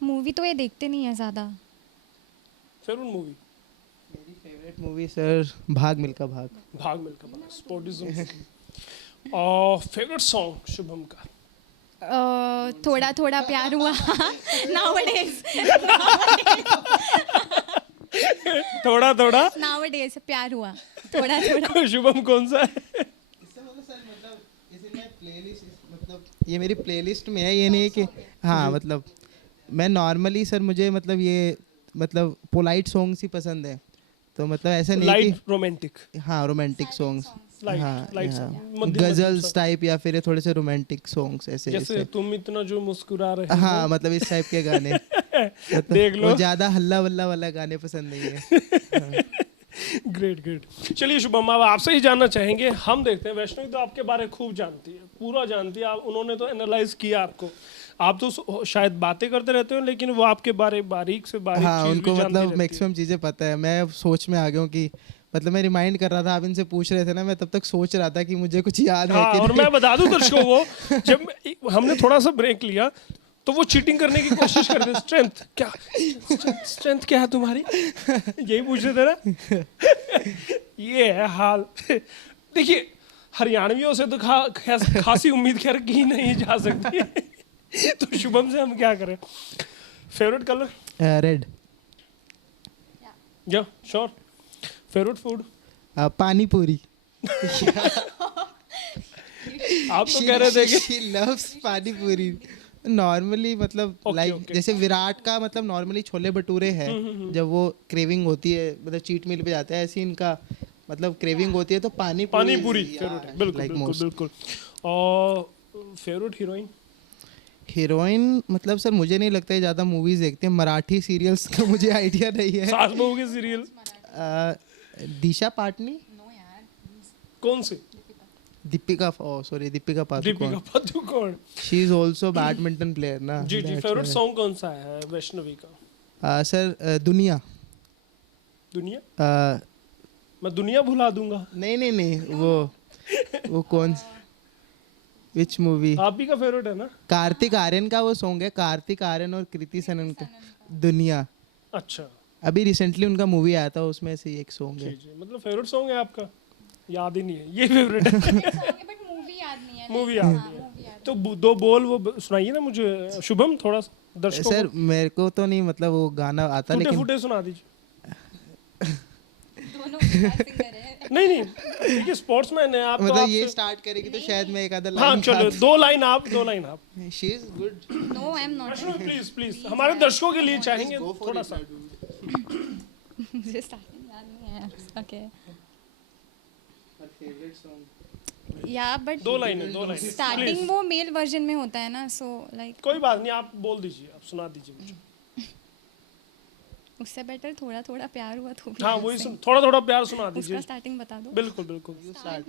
मूवी तो ये देखते नहीं है ज़्यादा। Favourite movie? मेरी फेवरेट मूवी सर भाग मिल्खा भाग। भाग मिल्खा भाग, स्पोर्टिज्म। और फेवरेट सॉन्ग शुभम का? थोड़ा थोड़ा प्यार हुआ। Nowadays थोड़ा प्यार हुआ, थोड़ा थोड़ा। शुभम कौन सा है? इससे मतलब सर मतलब इसे मैं प्लेलिस्ट मतलब ये मेरी प्लेलिस्ट में है, ये नहीं है कि हाँ मतलब मैं नॉर्मली सर मुझे मतलब ये मतलब पोलाइट सॉन्ग्स ही पसंद है। तो मतलब ऐसा नहीं लाइट कि रोमांटिक? हाँ रोमांटिक सॉन्ग्स, लाइट हाँ लाइट हाँ गजल्स टाइप या फिर थोड़े से रोमांटिक सॉन्ग्स ऐसे जैसे ऐसे। तुम इतना जो मुस्कुरा रहे हाँ मतलब इस टाइप के गाने। मतलब देख लो। वो ज्यादा हल्ला वल्ला वाला गाने पसंद नहीं है। Great great. चलिए शुभम, अब आपसे ही जानना चाहेंगे, हम देखते हैं वैष्णवी तो आपके बारे खूब जानती है, पूरा जानती है, उन्होंने तो एनालाइज किया आपको। आप तो शायद बातें करते रहते हो, लेकिन वो आपके बारे बारीक से बारीक हाँ चीज उनको भी जानती मतलब रहती है। मैक्सिमम चीज़ें पता है। मैं सोच में आ गया हूँ कि मतलब मैं रिमाइंड कर रहा था, आप इनसे पूछ रहे थे ना, मैं तब तक सोच रहा था कि मुझे कुछ याद है हाँ, कि और मैं बता दूं दर्शकों को, जब हमने थोड़ा सा ब्रेक लिया तो वो चीटिंग करने की कोशिश करते हैं। स्ट्रेंथ क्या है तुम्हारी, यही पूछ रहे थे ना। ये है हाल। देखिए हरियाणवियों से तो खासी उम्मीद खैर की नहीं जा सकती। तो शुभम से हम क्या करें? Favourite colour red. या श्योर। फेवरेट फूड पानी पूरी। आप तो कह रहे थे कि she loves पानी पूरी। नॉर्मली मतलब लाइक जैसे विराट का मतलब नॉर्मली छोले भटूरे है, जब वो क्रेविंग होती है मतलब चीट मील पे जाता है, ऐसे इनका मतलब क्रेविंग होती है तो पानी पूरी फेवरेट है। बिल्कुल like बिल्कुल most। बिल्कुल। और फेवरेट हीरोइन? हीरोइन मतलब सर मुझे नहीं लगता है ज़्यादा मूवीज देखते हैं, मराठी सीरियल्स का मुझे आइडिया नहीं है। सास बहू के सीरियल दिशा पाटनी। कौन से? Deepika Deepika Deepika Padukone. She is also badminton player ना। जी जी। फेवरेट सॉन्ग कौन सा है वैष्णवी का? सर दुनिया। दुनिया? मैं दुनिया भुला दूंगा। नहीं वो कौन, विच मूवी? आप ही का फेवरेट है ना? कार्तिक आर्यन का वो सॉन्ग है, कार्तिक आर्यन और कृति सनन का दुनिया। अच्छा। अभी रिसेंटली उनका मूवी आया था, उसमें से एक सॉन्ग जी है। जी। मतलब फेवरेट सॉन्ग है आपका? याद ही नहीं है, ये फेवरेट है। बट मूवी याद नहीं है। मूवी याद नहीं है। तो दो बोल वो सुनाइए ना मुझे शुभम, थोड़ा सा दर्शकों सर मेरे को तो नहीं मतलब वो गाना आता, को लेकिन फूटे सुना दीजिए। दोनों सिंगर है। नहीं देखिए स्पोर्ट्समैन है आप, तो मतलब ये आपसे- स्टार्ट करेगी तो शायद मैं एक आधा हाँ लाइन। चलो, दो लाइन आप। She is good. No I am not. Please please हमारे दर्शकों के लिए चाहेंगे थोड़ा सा। मुझे स्टार्टिंग याद नहीं है उसका क्या है। या बट दो लाइन स्टार्टिंग वो मेल वर्जन में होता है ना, सो लाइक कोई बात नहीं, आप बोल दीजिए, आप सुना दीजिए मुझे। उससे बेटर थोड़ा थोड़ा प्यार हुआ तो भी हाँ ऐसे वही ही। थोड़ा प्यार सुना उसका दीजिए। स्टार्टिंग बता दो। बिल्कुल बिल्कुल।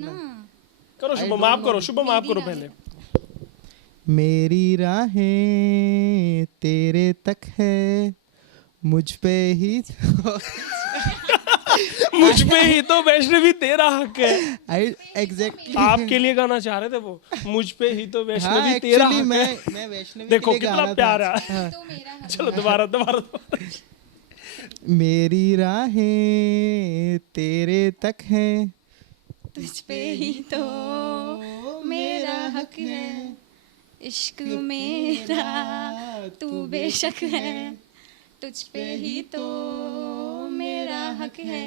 ना करो शुभम, आप करो शुभम, आप करो पहले। मेरी राहें तेरे तक है, मुझ पे ही मुझ पे ही तो वैष्णवी तेरा हक है। आई एग्जैक्टली आपके लिए गाना चाह रहे थे वो, मुझ पे ही तो हाँ वैष्णवी तेरा एक्चुअली हक है। मैं वैष्णवी देखो के लिए कितना गाना था। प्यार है। तो मेरा हक चलो दोबारा। मेरी राहें तेरे तक है, तुझ पे ही तो मेरा हक है, इश्क मेरा तू बेशक है, तुझ पे ही तो मेरा हक है।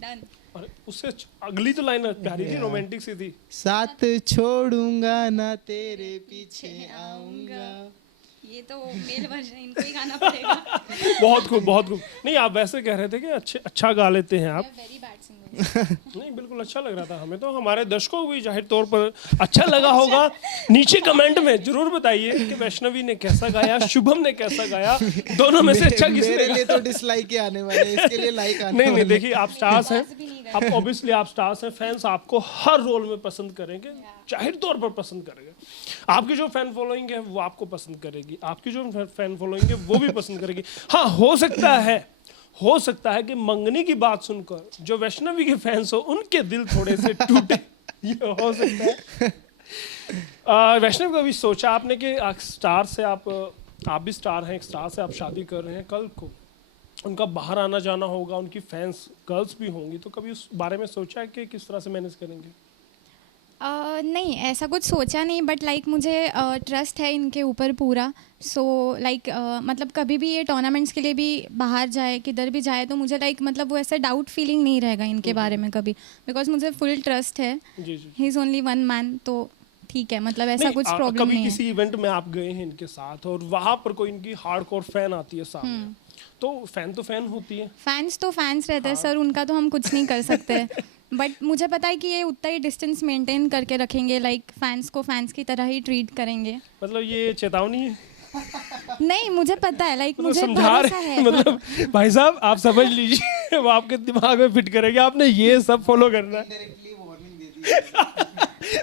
डन। और उससे अगली तो लाइन प्यारी थी, रोमांटिक सी थी। साथ छोड़ूंगा ना तेरे पीछे आऊंगा। ये तो मेल वर्जन, इनको ही गाना पड़ेगा। बहुत खूब। नहीं आप वैसे कह रहे थे कि अच्छा गा लेते हैं आप। Very bad singer. नहीं बिल्कुल अच्छा लग रहा था हमें, तो हमारे दर्शकों को भी जाहिर तौर पर अच्छा लगा होगा। नीचे कमेंट में जरूर बताइए कि वैष्णवी ने कैसा गाया, शुभम ने कैसा गाया, दोनों में से अच्छा किसने मेरे गाया। लिए तो डिसलाइक ही आने वाले हैं, इसके लिए लाइक आने नहीं वाले देखिए आप स्टार्स हैं, आप ऑब्वियसली आप स्टार्स हैं, फैंस आपको हर रोल में पसंद करेंगे, जाहिर तौर पर पसंद करेंगे। आपकी जो फैन फॉलोइंग है वो आपको पसंद करेगी, आपकी जो फैन फॉलोइंग है वो भी पसंद करेगी। हाँ हो सकता है कि मंगनी की बात सुनकर जो वैष्णवी के फैंस हो उनके दिल थोड़े से टूटे, ये हो सकता है। वैष्णवी कभी सोचा आपने कि स्टार से आप भी स्टार हैं, एक स्टार से आप शादी कर रहे हैं, कल को उनका बाहर आना जाना होगा, उनकी फैंस गर्ल्स भी होंगी, तो कभी उस बारे में सोचा है कि किस तरह से मैनेज करेंगे? नहीं ऐसा कुछ सोचा नहीं, बट लाइक मुझे ट्रस्ट है इनके ऊपर पूरा। सो लाइक मतलब कभी भी ये टूर्नामेंट्स के लिए भी बाहर जाए, किधर भी जाए, तो मुझे लाइक मतलब वो ऐसा डाउट फीलिंग नहीं रहेगा इनके बारे में कभी, बिकॉज मुझे फुल ट्रस्ट है। जी जी। He is only one man, तो ठीक है, मतलब ऐसा कुछ प्रॉब्लम कभी नहीं है। किसी इवेंट में आप गए हैं इनके साथ और वहां पर कोई इनकी हार्डकोर फैन आती है सामने, तो फैन होती है। फैंस तो फैंस रहते हैं सर, उनका तो हम कुछ नहीं कर सकते। बट मुझे पता है कि ये उतना ही डिस्टेंस मेंटेन करके रखेंगे, लाइक फैंस को फैंस की तरह ही ट्रीट करेंगे। मतलब ये चेतावनी है, नहीं मुझे पता है, लाइक मतलब मुझे समझा भरोसा रहे है। हैं। मतलब भाई साहब आप समझ लीजिए, वो आपके दिमाग में फिट करेंगे, आपने ये सब फॉलो करना है।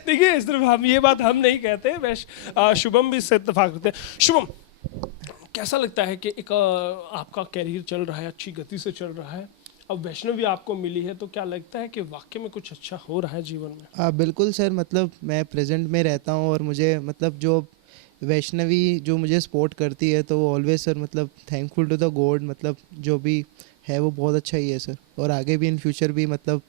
देखिए सिर्फ हम ये बात हम नहीं कहते, शुभम भी इससे इत्तेफाक करते हैं। शुभम कैसा लगता है कि एक आपका कैरियर चल रहा है, अच्छी गति से चल रहा है, अब वैष्णवी आपको मिली है, तो क्या लगता है कि वाकई में कुछ अच्छा हो रहा है जीवन में? बिल्कुल सर, मतलब मैं प्रेजेंट में रहता हूँ और मुझे मतलब जो वैष्णवी जो मुझे सपोर्ट करती है तो वो ऑलवेज सर मतलब थैंकफुल टू द गॉड, मतलब जो भी है वो बहुत अच्छा ही है सर, और आगे भी इन फ्यूचर भी मतलब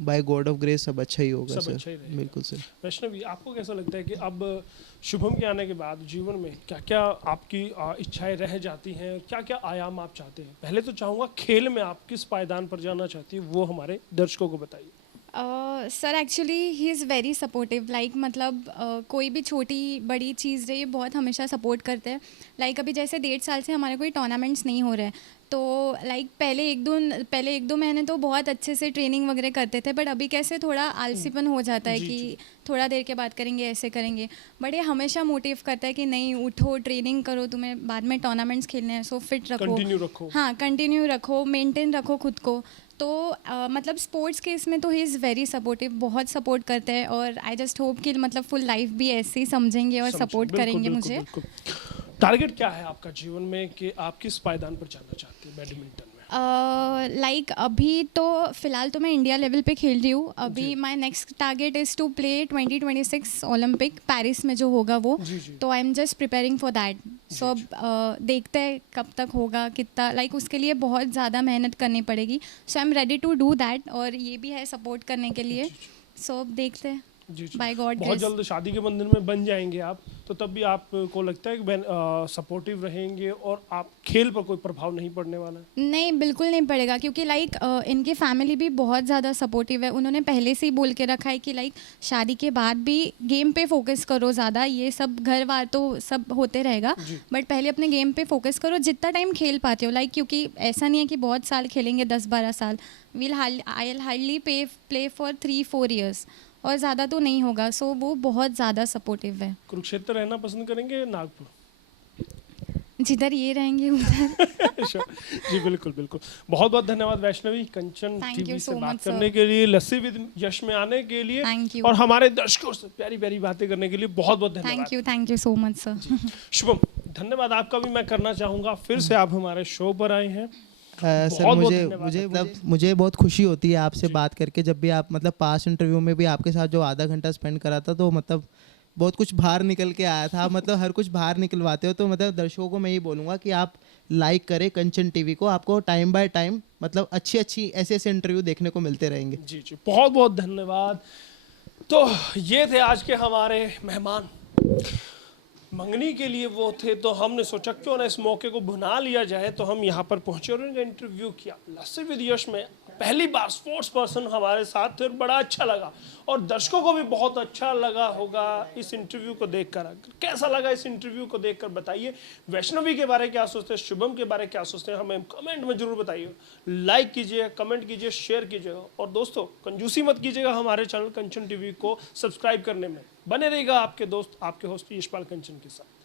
बाय गॉड ऑफ ग्रेस सब अच्छा ही होगा सब सर। अच्छा ही रहेगा। बिल्कुल सर। वैष्णवी, आपको कैसा लगता है कि अब शुभम के आने के बाद जीवन में क्या क्या आपकी इच्छाएं रह जाती हैं, क्या क्या आयाम आप चाहते हैं? पहले तो चाहूँगा खेल में आप किस पायदान पर जाना चाहती हैं वो हमारे दर्शकों को बताइए। Sir actually he is very supportive, like मतलब कोई भी छोटी बड़ी चीज़ रही बहुत हमेशा सपोर्ट करते हैं। लाइक अभी जैसे 1.5 साल से हमारे कोई टूर्नामेंट्स नहीं हो रहे हैं, तो लाइक पहले एक दो महीने तो बहुत अच्छे से ट्रेनिंग वगैरह करते थे, बट अभी कैसे थोड़ा आलसीपन हो जाता है जी, कि जी। थोड़ा देर के बाद करेंगे, ऐसे करेंगे। बट ये हमेशा मोटिव करता है कि नहीं उठो, ट्रेनिंग करो, तुम्हें बाद में टूर्नामेंट्स खेलने हैं, सो फिट रखो। कंटिन्यू रखो। हाँ, कंटिन्यू रखो, मेंटेन रखो खुद को। तो मतलब स्पोर्ट्स के इसमें तो ही इज़ वेरी सपोर्टिव, बहुत सपोर्ट करते हैं, और आई जस्ट होप कि मतलब फुल लाइफ भी ऐसे ही समझेंगे और समझे। सपोर्ट बिल्कुल, करेंगे बिल्कुल, मुझे। बिल्कुल। टारगेट क्या है आपका जीवन में कि आप किस पायदान पर जाना चाहते हैं बैडमिंटन में? लाइक अभी तो फ़िलहाल तो मैं इंडिया लेवल पे खेल रही हूँ। अभी जी। My next target is to play 2026 Olympic Paris में जो होगा वो। जी, जी। तो I am just preparing for that. So अब देखते हैं कब तक होगा, कितना, लाइक उसके लिए बहुत ज़्यादा मेहनत करनी पड़ेगी। So I am ready to do that, और ये भी है सपोर्ट करने के लिए। सो अब देखते हैं, जी, जी। बाय गॉड बहुत ग्रेस। जल्द शादी के बंधन में बन जाएंगे आप, तो तब भी आपको लगता है कि सपोर्टिव रहेंगे और आप खेल पर कोई प्रभाव नहीं पड़ने वाला है? नहीं, बिल्कुल नहीं पड़ेगा, क्योंकि लाइक इनकी फैमिली भी बहुत ज़्यादा सपोर्टिव है। उन्होंने पहले से ही बोल के रखा है कि लाइक शादी के बाद भी गेम पे फोकस करो ज़्यादा, ये सब घर वार तो सब होते रहेगा, जी। बट पहले अपने गेम पे फोकस करो जितना टाइम खेल पाते हो। लाइक क्योंकि ऐसा नहीं है कि बहुत साल खेलेंगे, 10-12 साल। I will hardly play for 3-4 years, और ज़्यादा तो नहीं होगा। सो वो बहुत ज़्यादा सपोर्टिव है। कुरुक्षेत्र रहना पसंद करेंगे नागपुर? जिधर ये रहेंगे उधर। Sure. जी बिल्कुल बिल्कुल। बहुत बहुत धन्यवाद वैष्णवी, कंचन Thank टीवी you से so बात much, sir. करने के लिए, लस्सी विद यश में आने के लिए, Thank you. और हमारे दर्शकों से प्यारी प्यारी बातें करने के लिए बहुत बहुत धन्यवाद। Thank you so much sir. Shubham, धन्यवाद आपका भी मैं करना चाहूँगा, फिर से आप हमारे शो पर आए हैं। सर बहुत मुझे धन्यवाद। मुझे मतलब मुझे बहुत खुशी होती है आपसे बात करके। जब भी आप मतलब पास इंटरव्यू में भी आपके साथ जो आधा घंटा स्पेंड करा था, तो मतलब बहुत कुछ बाहर निकल के आया था। मतलब हर कुछ बाहर निकलवाते हो, तो मतलब दर्शकों को मैं ये बोलूँगा कि आप लाइक करें कंचन टीवी को। आपको टाइम बाय टाइम मतलब अच्छी अच्छी ऐसे ऐसे इंटरव्यू देखने को मिलते रहेंगे। जी जी, बहुत बहुत धन्यवाद। तो ये थे आज के हमारे मेहमान। मंगनी के लिए वो थे, तो हमने सोचा क्यों ना इस मौके को भुना लिया जाए, तो हम यहाँ पर पहुंचे और उनका इंटरव्यू किया। लस्सी विद यश में पहली बार स्पोर्ट्स पर्सन हमारे साथ थे और बड़ा अच्छा लगा, और दर्शकों को भी बहुत अच्छा लगा होगा इस इंटरव्यू को देखकर। कैसा लगा इस इंटरव्यू को देखकर बताइए। वैष्णवी के बारे क्या सोचते हैं, शुभम के बारे क्या सोचते हैं, हमें कमेंट में जरूर बताइए। लाइक कीजिए, कमेंट कीजिए, शेयर कीजिएगा, और दोस्तों कंजूसी मत कीजिएगा हमारे चैनल कंचन टीवी को सब्सक्राइब करने में। बने रहेगा आपके दोस्त, आपके होस्ट यशपाल कंचन के साथ।